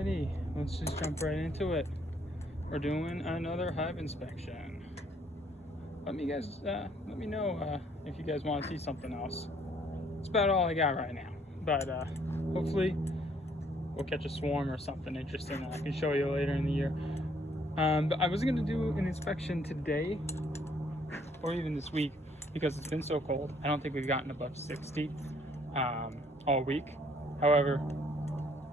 Alrighty, let's just jump right into it. We're doing another hive inspection. Let me know if you guys want to see something else. That's about all I got right now, but hopefully we'll catch a swarm or something interesting that I can show you later in the year. But I wasn't going to do an inspection today or even this week because it's been so cold. I don't think we've gotten above 60 all week. However,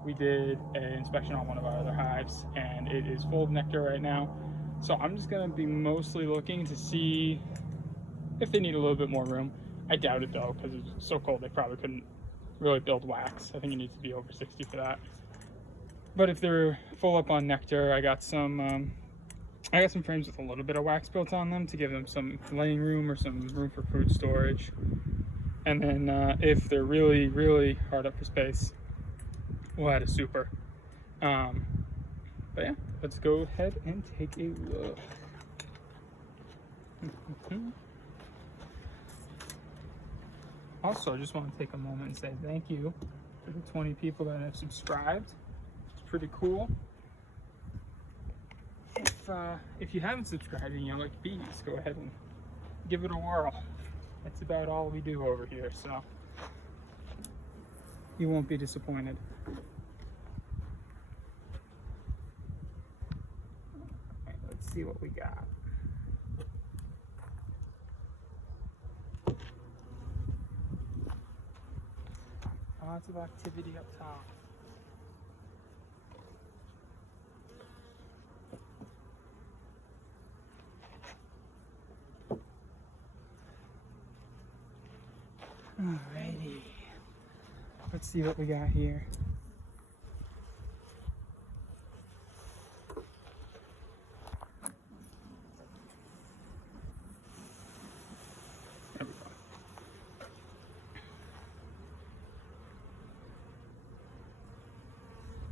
we did an inspection on one of our other hives and it is full of nectar right now. So I'm just going to be mostly looking to see if they need a little bit more room. I doubt it though, because it's so cold they probably couldn't really build wax. I think it needs to be over 60 for that. But if they're full up on nectar, I got some frames with a little bit of wax built on them to give them some laying room or some room for food storage. And then if they're really, really hard up for space, we'll add a super. But yeah, let's go ahead and take a look. Also, I just want to take a moment and say thank you to the 20 people that have subscribed. It's pretty cool. If you haven't subscribed and you like bees, go ahead and give it a whirl. That's about all we do over here, so you won't be disappointed. Alright, let's see what we got. Lots of activity up top. Alrighty, let's see what we got here. There we go.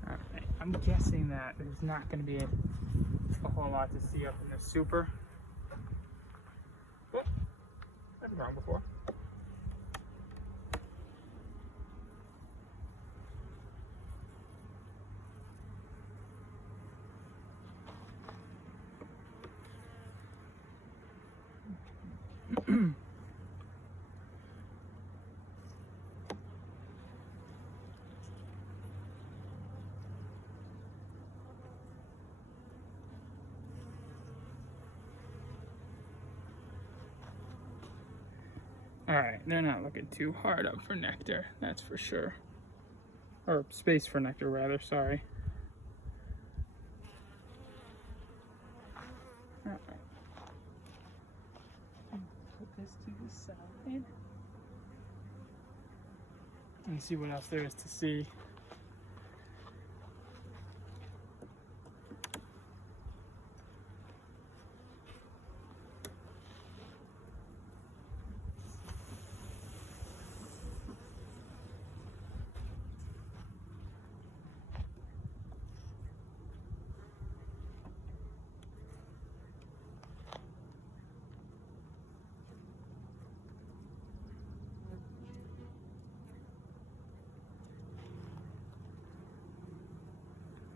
Alright, I'm guessing that there's not going to be a whole lot to see up in the super. Oh, I've been wrong before. Alright, they're not looking too hard up for nectar, that's for sure. Or space for nectar, rather, sorry. Alright. Put this to the side. And see what else there is to see.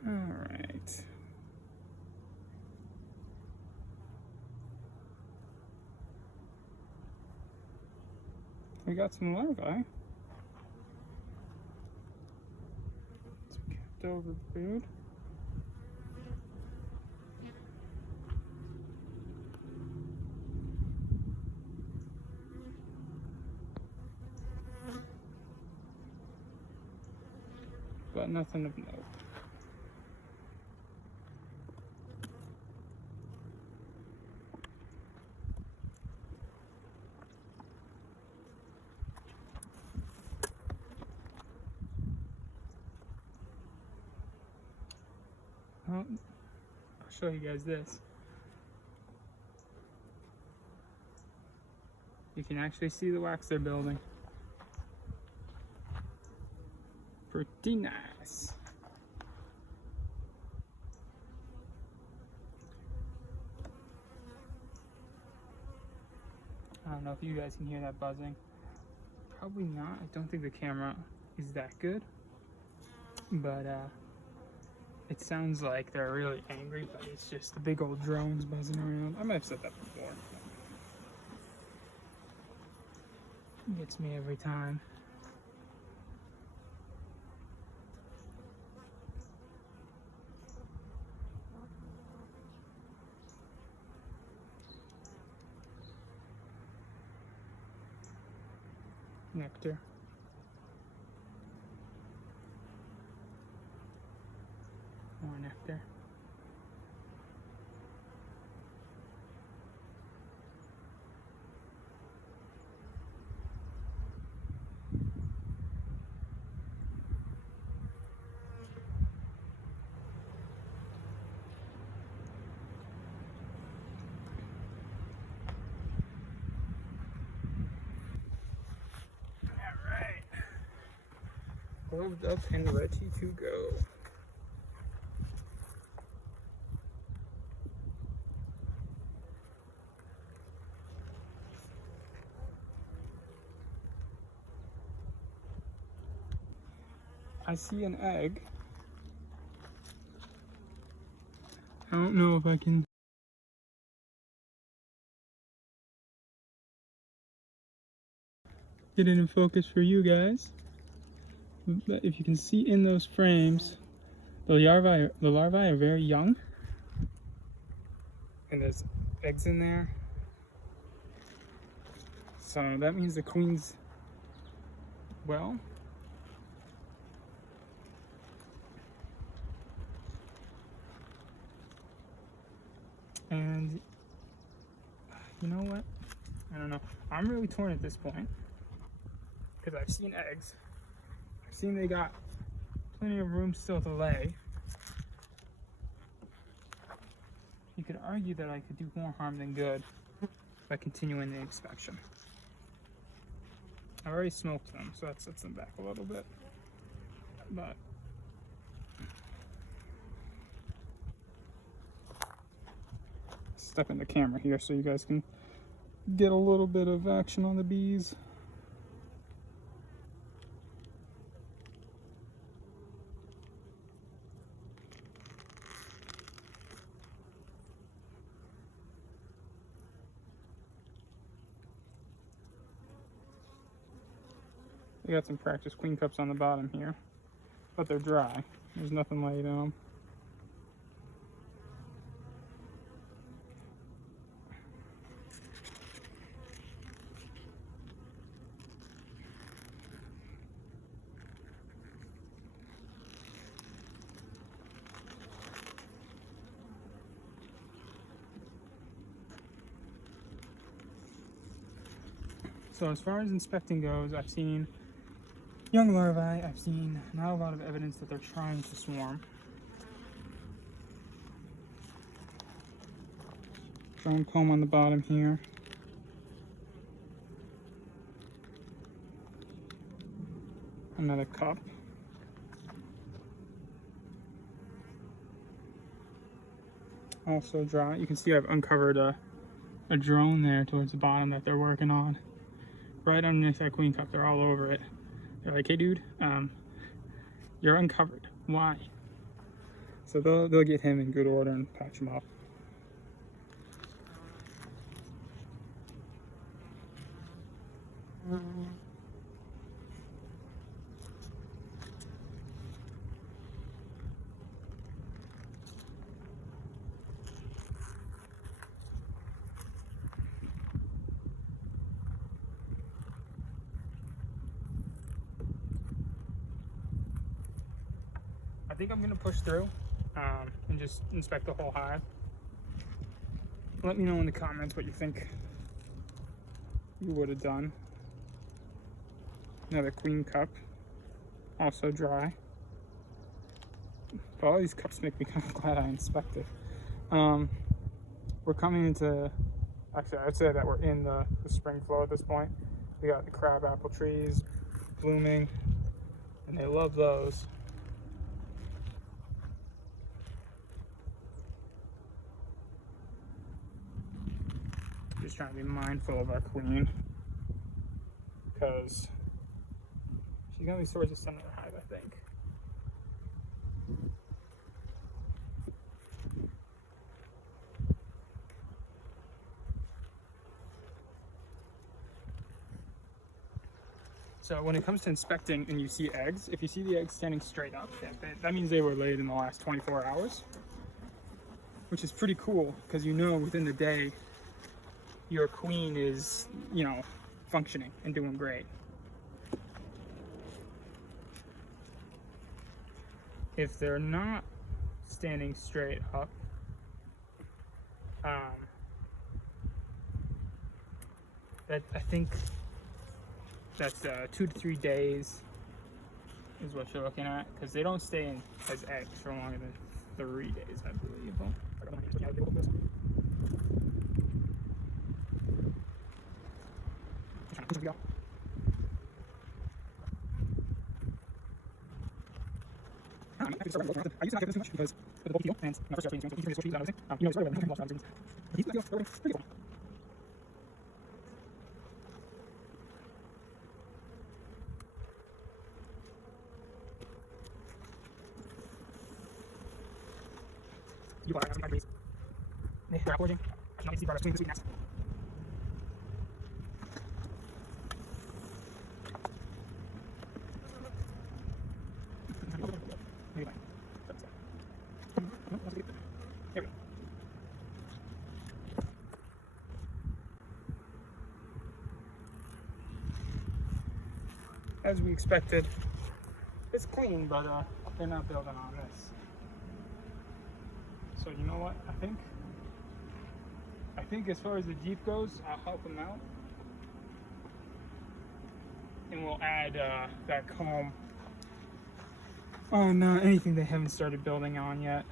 All right. We got some larvae. Some kept over food. But nothing of note. Well, I'll show you guys this. You can actually see the wax they're building. Pretty nice. I don't know if you guys can hear that buzzing. Probably not. I don't think the camera is that good. But It sounds like they're really angry, but it's just the big old drones buzzing around. I might have said that before. It gets me every time. Nectar. More nectar. Alright. Gloved up and ready to go. I see an egg. I don't know if I can get it in focus for you guys. But if you can see in those frames, the larvae are very young. And there's eggs in there. So that means the queen's well. And you know what? I don't know. I'm really torn at this point because I've seen eggs. I've seen they got plenty of room still to lay. You could argue that I could do more harm than good by continuing the inspection. I've already smoked them, so that sets them back a little bit. But step in the camera here so you guys can get a little bit of action on the bees. We got some practice queen cups on the bottom here, but they're dry. There's nothing laid on them. So as far as inspecting goes, I've seen young larvae. I've seen not a lot of evidence that they're trying to swarm. Drone comb on the bottom here. Another cup. Also dry. You can see I've uncovered a drone there towards the bottom that they're working on. Right underneath that queen cup, they're all over it. They're like, hey dude, you're uncovered. Why? So they'll get him in good order and patch him up. I think I'm gonna push through and just inspect the whole hive. Let me know in the comments what you think you would have done. Another queen cup, also dry. But all these cups make me kind of glad I inspected. We're coming into, actually I would say that we're in the spring flow at this point. We got the crab apple trees blooming, and they love those. Just trying to be mindful of our queen, because she's gonna be towards the center of the hive, I think. So when it comes to inspecting and you see eggs, if you see the eggs standing straight up, that means they were laid in the last 24 hours, which is pretty cool because you know within the day your queen is, you know, functioning and doing great. If they're not standing straight up, I think that's 2 to 3 days is what you're looking at, because they don't stay in as eggs for longer than 3 days, I believe. I used to not give this too much because of the bulky deal, and my first job was eating cheese and everything. You know, it's really lots of things. These feel pretty cool. You are asking my please. They're uploading. I should not see progress between this week and next. As we expected, it's clean, but they're not building on this. So you know what? I think as far as the Jeep goes, I'll help them out, and we'll add that comb on anything they haven't started building on yet.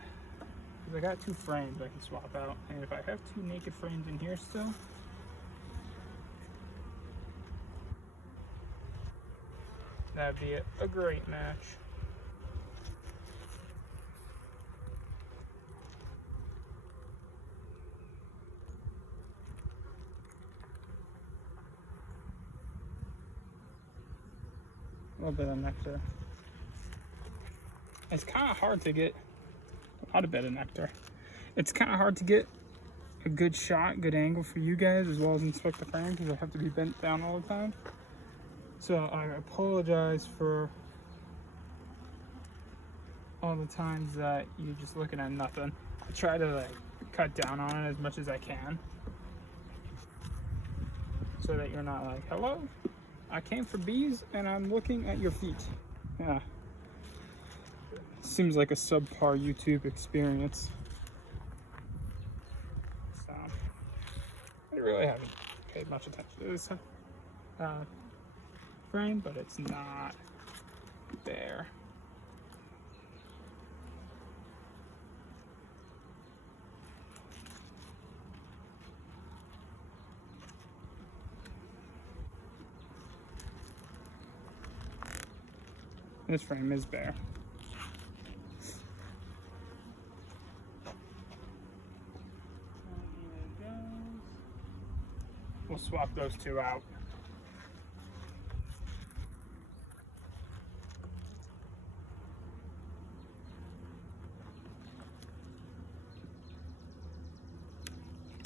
Because I got 2 frames I can swap out, and if I have 2 naked frames in here still, that'd be a great match. A little bit of nectar. It's kind of hard to get a bit of nectar. It's kind of hard to get a good shot, good angle for you guys, as well as inspect the frame, because I have to be bent down all the time. So I apologize for all the times that you're just looking at nothing. I try to like cut down on it as much as I can, so that you're not like, hello, I came for bees and I'm looking at your feet. Yeah. Seems like a subpar YouTube experience. So I really haven't paid much attention to this frame, but it's not there. This frame is bare. We'll swap those 2 out.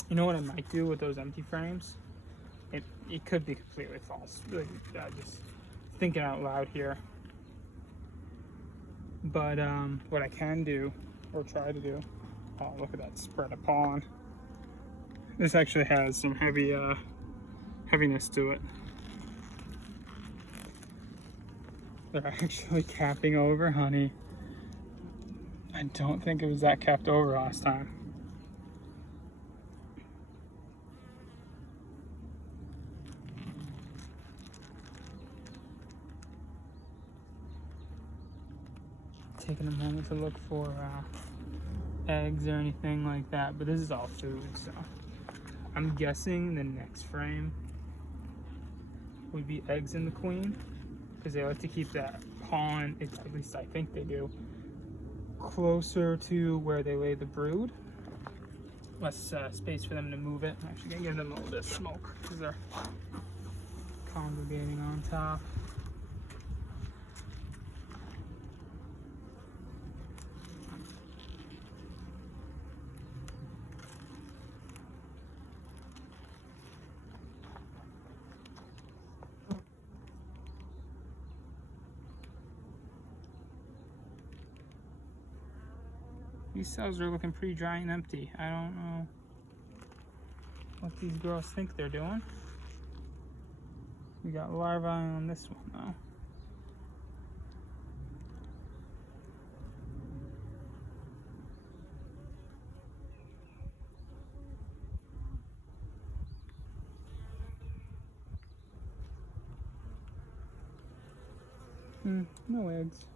You know what I might do with those empty frames? It could be completely false. Really, just thinking out loud here. But what I can do, or try to do, oh, look at that spread of pollen. This actually has some heaviness to it. They're actually capping over honey. I don't think it was that capped over last time. Taking a moment to look for eggs or anything like that, but this is all food, so I'm guessing the next frame would be eggs in the queen, because they like to keep that pollen, at least I think they do, closer to where they lay the brood. Less space for them to move it. I'm actually gonna give them a little bit of smoke because they're congregating on top. These cells are looking pretty dry and empty. I don't know what these girls think they're doing. We got larvae on this one though. No eggs.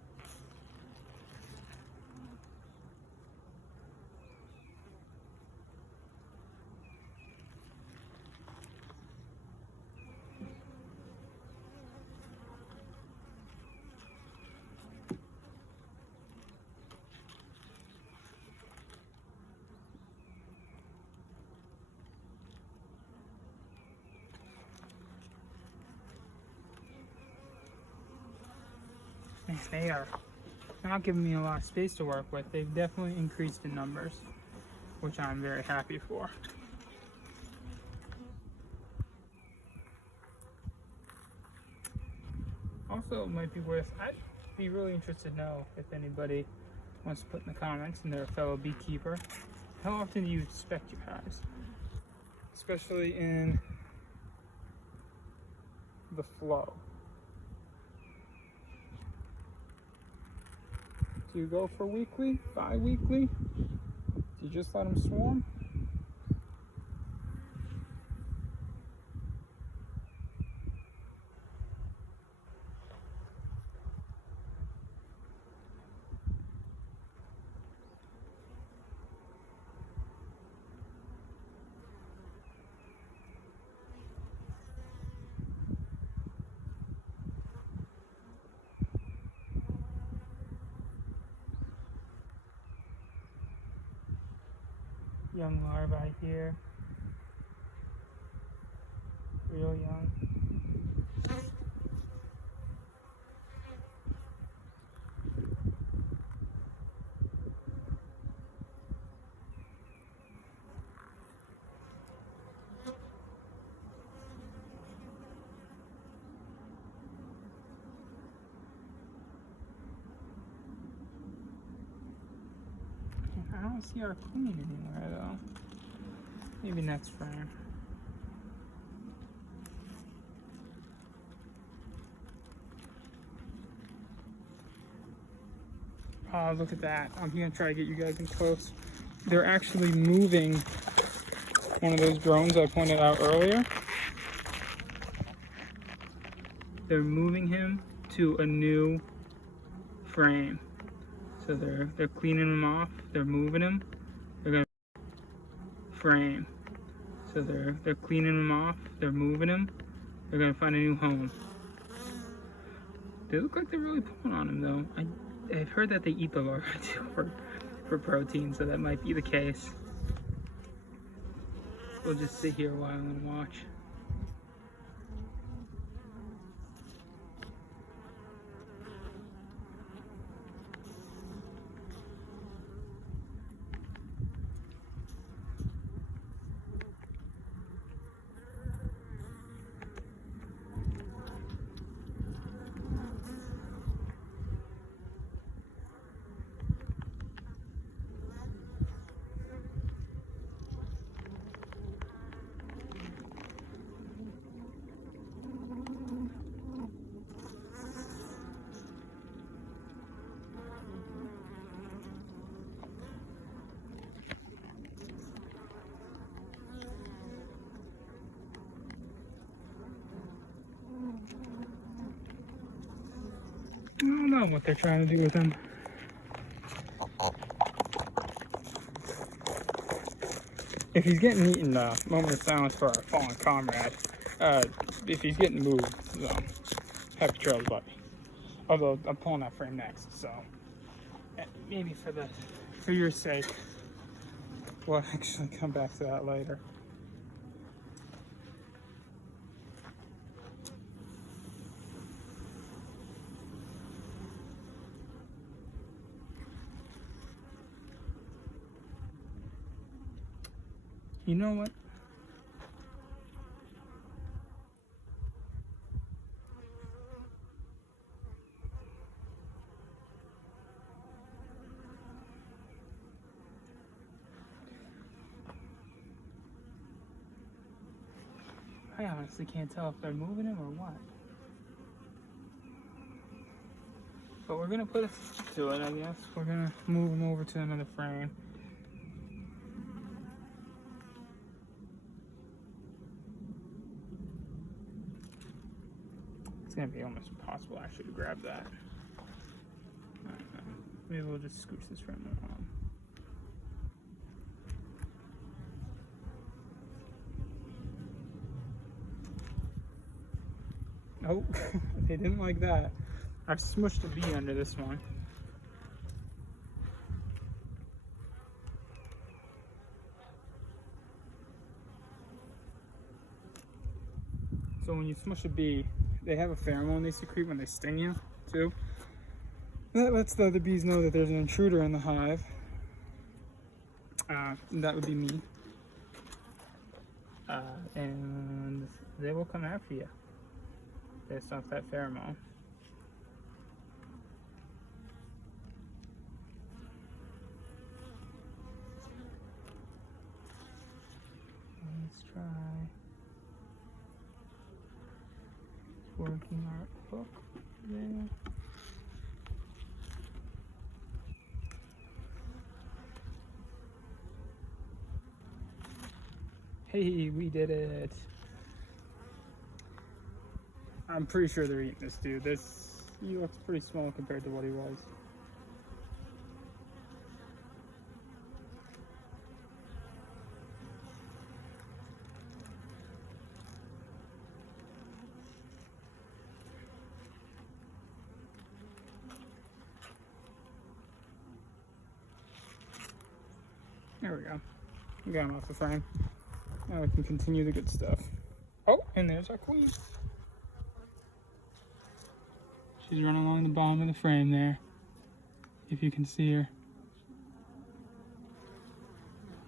Man, they are not giving me a lot of space to work with. They've definitely increased in numbers, which I'm very happy for. Also, it might be worth, I'd be really interested to know if anybody wants to put in the comments, and they're a fellow beekeeper, how often do you inspect your hives? Especially in the flow. Do you go for weekly, bi-weekly? Do you just let them swarm? Young larvae here. Real young. I don't see our queen anywhere though. Maybe next frame. Oh, look at that. I'm gonna try to get you guys in close. They're actually moving one of those drones I pointed out earlier. They're moving him to a new frame. So they're cleaning him off, they're moving him. They're gonna frame. So they're cleaning him off, they're moving him. They're gonna find a new home. They look like they're really pulling on him though. I've heard that they eat the larvae too for protein, so that might be the case. We'll just sit here a while and watch. I don't know what they're trying to do with him. If he's getting eaten, moment of silence for our fallen comrade. If he's getting moved, happy trails, buddy. Although I'm pulling that frame next, so maybe for your sake, we'll actually come back to that later. You know what? I honestly can't tell if they're moving him or what. But we're gonna put a stop to it, I guess. We're gonna move him over to another frame. It's gonna be almost impossible actually to grab that. Maybe we'll just scooch this frame along. Oh, they didn't like that. I've smushed a bee under this one. So when you smush a bee, they have a pheromone they secrete when they sting you, too. That lets the other bees know that there's an intruder in the hive. That would be me. And they will come after you based off that pheromone. Let's try working our hook there. Hey, we did it. I'm pretty sure they're eating this dude. He looks pretty small compared to what he was. There we go. We got him off the frame. Now we can continue the good stuff. Oh, and there's our queen. She's running along the bottom of the frame there, if you can see her.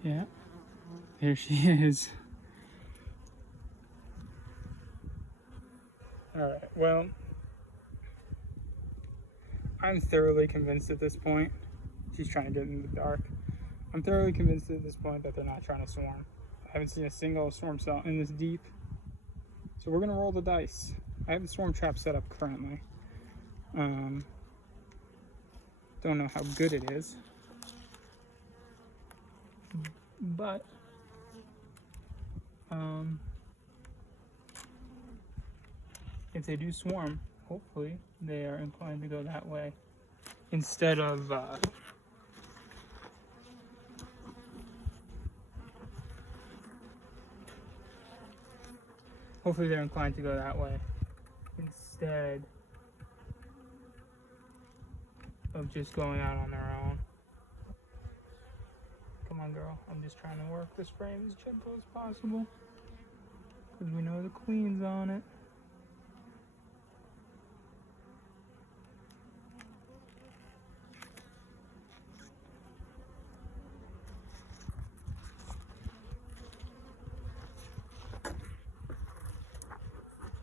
Yeah, there she is. Alright, well, I'm thoroughly convinced at this point. She's trying to get in the dark. I'm thoroughly convinced at this point that they're not trying to swarm. I haven't seen a single swarm cell in this deep. So we're going to roll the dice. I have the swarm trap set up currently. Don't know how good it is. But if they do swarm, hopefully they are inclined to go that way instead of hopefully they're inclined to go that way instead of just going out on their own. Come on, girl. I'm just trying to work this frame as gentle as possible because we know the queen's on it.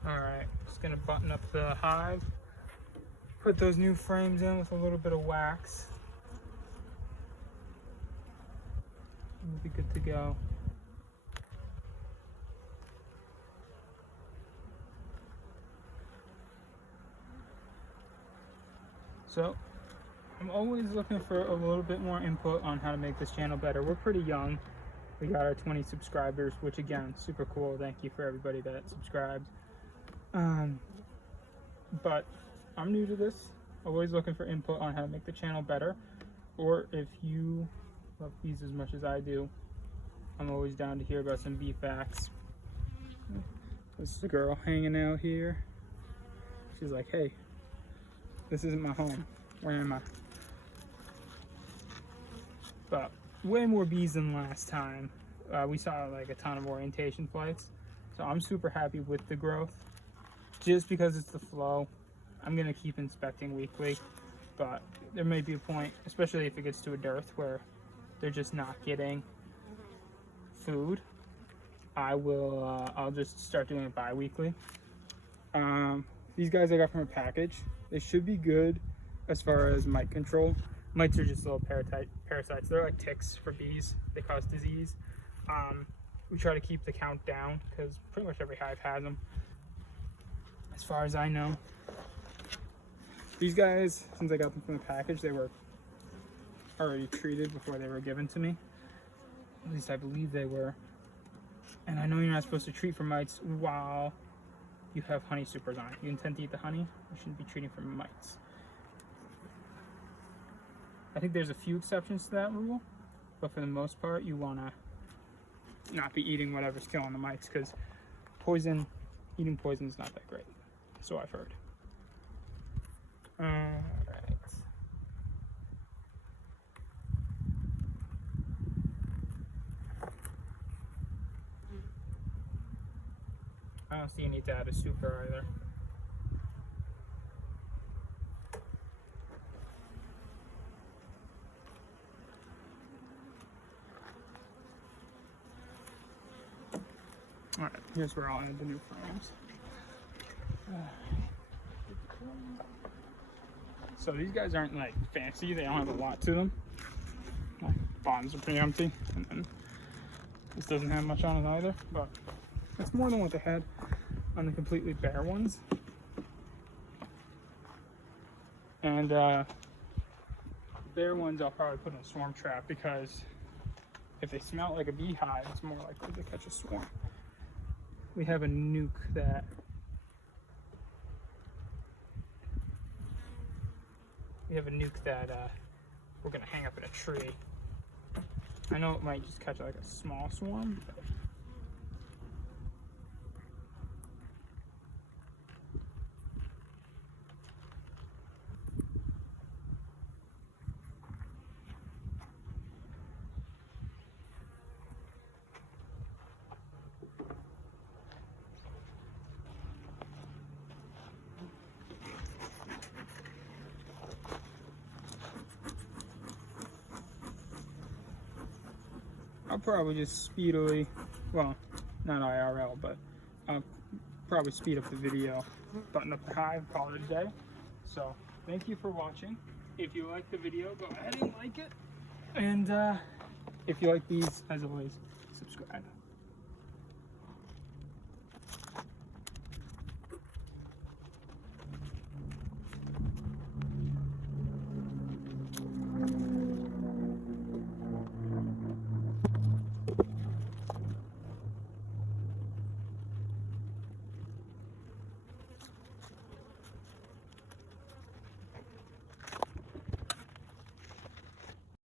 Alright, just gonna button up the hive, put those new frames in with a little bit of wax. We'll be good to go. So, I'm always looking for a little bit more input on how to make this channel better. We're pretty young. We got our 20 subscribers, which again, super cool. Thank you for everybody that subscribed. But I'm new to this, always looking for input on how to make the channel better, or if you love bees as much as I do, I'm always down to hear about some bee facts. This is the girl hanging out here. She's like, hey, this isn't my home, where am I? But way more bees than last time. We saw like a ton of orientation flights, so I'm super happy with the growth. Just because it's the flow, I'm gonna keep inspecting weekly, but there may be a point, especially if it gets to a dearth where they're just not getting food. I'll just start doing it bi-weekly. These guys I got from a package. They should be good as far as mite control. Mites are just little parasites. They're like ticks for bees. They cause disease. We try to keep the count down because pretty much every hive has them, as far as I know. These guys, since I got them from the package, they were already treated before they were given to me. At least I believe they were. And I know you're not supposed to treat for mites while you have honey supers on it. You intend to eat the honey, you shouldn't be treating for mites. I think there's a few exceptions to that rule, but for the most part, you want to not be eating whatever's killing the mites, because eating poison is not that great. So I've heard. Alright. I don't see you need to add a super either. Alright, here's where I'll add the new frames. So these guys aren't like fancy, they don't have a lot to them. Bottoms are pretty empty, and then this doesn't have much on it either, but it's more than what they had on the completely bare ones. And the bare ones I'll probably put in a swarm trap, because if they smell like a beehive, it's more likely to catch a swarm. We have a nuke that we're gonna hang up in a tree. I know it might just catch like a small swarm, but I'll probably just speedily, well, not IRL, but I'll probably speed up the video, button up the hive, call it a day. So thank you for watching. If you like the video, go ahead and like it. And if you like these, as always, subscribe.